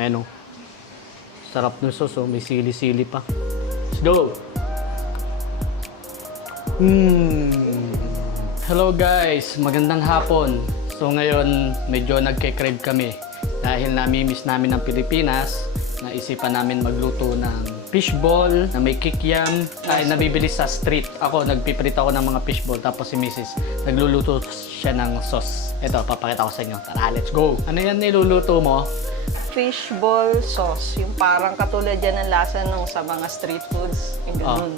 Ayan o. Sarap ng sauce o. May sili-sili pa. Let's go! Hello guys! Magandang hapon. So ngayon, medyo nagke-crave kami. Dahil namimiss namin ng Pilipinas, naisipan namin magluto ng fishball na may kikiam ay nabibili sa street. Ako, nagpiprito ako ng mga fishball. Tapos si Mrs. nagluluto siya ng sauce. Ito, papakita ko sa inyo. Tara, let's go! Ano yan niluluto mo? Fishball sauce. Yung parang katulad yan ng lasa ng sa mga street foods. Yung ganun.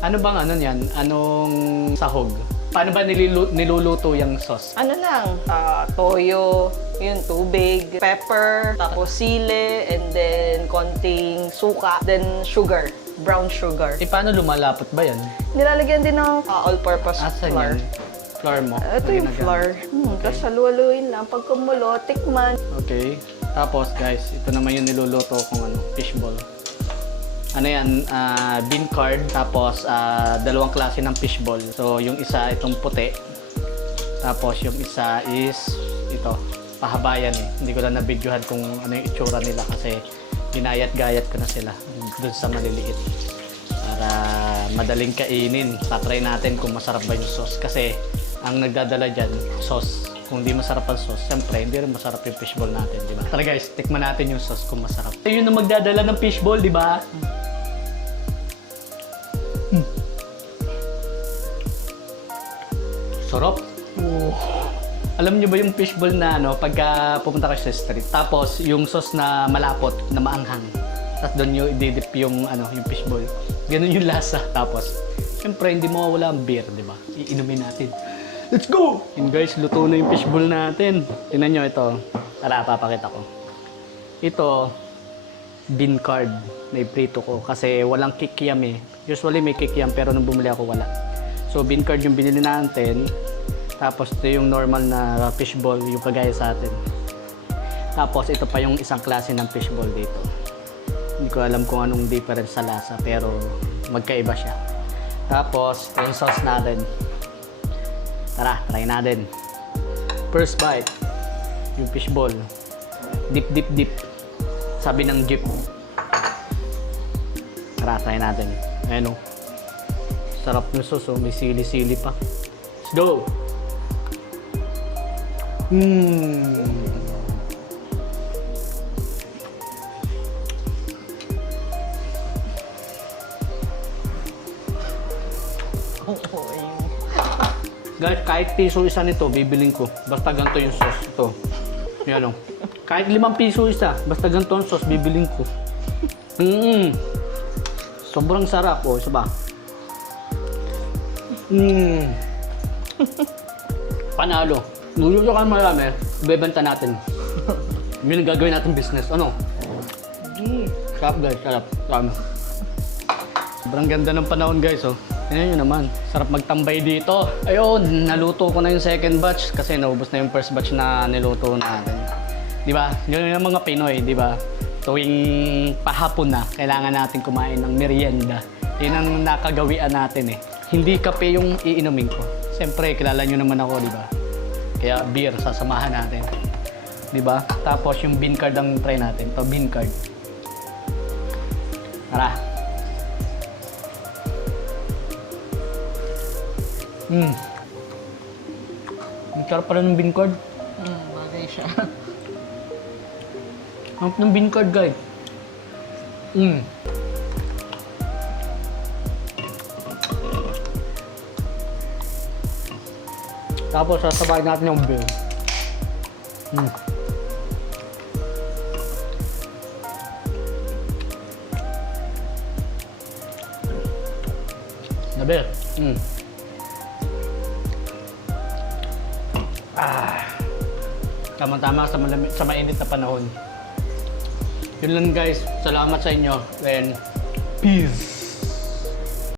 Ano bang ano yan? Anong sahog? Paano ba niluluto yung sauce? Ano lang, toyo, yung tubig, pepper, tapos sili, and then konting suka, then sugar, brown sugar. Eh, paano lumalapot ba yan? Nilalagyan din ng all-purpose Asan flour. yan? Flour mo? Ito yung flour. Tapos halu-haluin lang. Pag kumulo, tikman. Okay. Tapos guys, ito naman yung niluluto kong fishball. Ano yan? Bean curd. Tapos dalawang klase ng fishball. So yung isa itong puti. Tapos yung isa is ito. Pahabayan eh. Hindi ko lang na-videohan kung ano yung itsura nila kasi ginayat-gayat ko na sila dun sa maliliit. Para madaling kainin. Tatry natin kung masarap ba yung sauce. Kasi ang nagdadala dyan, sauce. Kung di masarap ang sauce, siyempre, hindi rin masarap yung fishball natin, di ba? Tara guys, tikman natin yung sauce kung masarap. Yun ang magdadala ng fishball, di ba? Sarap. Alam niyo ba yung fishball na pagka pupunta ka sa street, tapos yung sauce na malapot, na maanghang. Tapos doon yung ididip yung, yung fishball. Ganun yung lasa. Tapos, siyempre, hindi mawawala ang beer, di ba? Iinumin natin. Let's go! And guys, luto na yung fishball natin. Tingnan nyo ito. Tara, papakita ko. Ito, bean curd na iprito ko. Kasi walang kikiam eh. Usually may kikiam pero nung bumili ako wala. So bean curd yung binili natin. Tapos ito yung normal na fishball, yung kagaya sa atin. Tapos ito pa yung isang klase ng fishball dito. Hindi ko alam kung anong difference sa lasa pero magkaiba siya. Tapos yung sauce natin. Tara, try natin. First bite, yung fishball. Dip, dip, dip. Sabi ng jeep. Tara, try natin. Ayan o. Sarap ng sauce o. May sili-sili pa. Let's go! Guys, kahit piso isa nito, bibiling ko. Basta ganito yung sauce. Ito. Yan o. Kahit 5 piso isa, basta ganito yung sauce, bibiling ko. Sobrang sarap. O, isa ba? Panalo. Nuluto ka marami, ibebenta natin. Yun ang gagawin natin business. Ano? Sarap guys, sarap. Sobrang ganda ng panahon guys. Oh. Tingnan nyo naman, sarap magtambay dito. Ayun, naluto ko na yung second batch kasi naubos na yung first batch na niluto natin. Di ba? Ganun yung mga Pinoy, di ba? Tuwing pahapon na, kailangan natin kumain ng merienda. Yun ang nakagawian natin eh. Hindi kape yung iinumin ko. Siyempre, kilala nyo naman ako, di ba? Kaya beer, sasamahan natin. Di ba? Tapos yung bean curd ang try natin. Ito, bean curd. Tara. Ang sarap pala ng bean curd. Bagay siya. Ang ng bean curd, guys. Tapos sasabayin natin yung beer. The beer. Tama-tama sa mainit na panahon. Yun lang guys. Salamat sa inyo. And peace.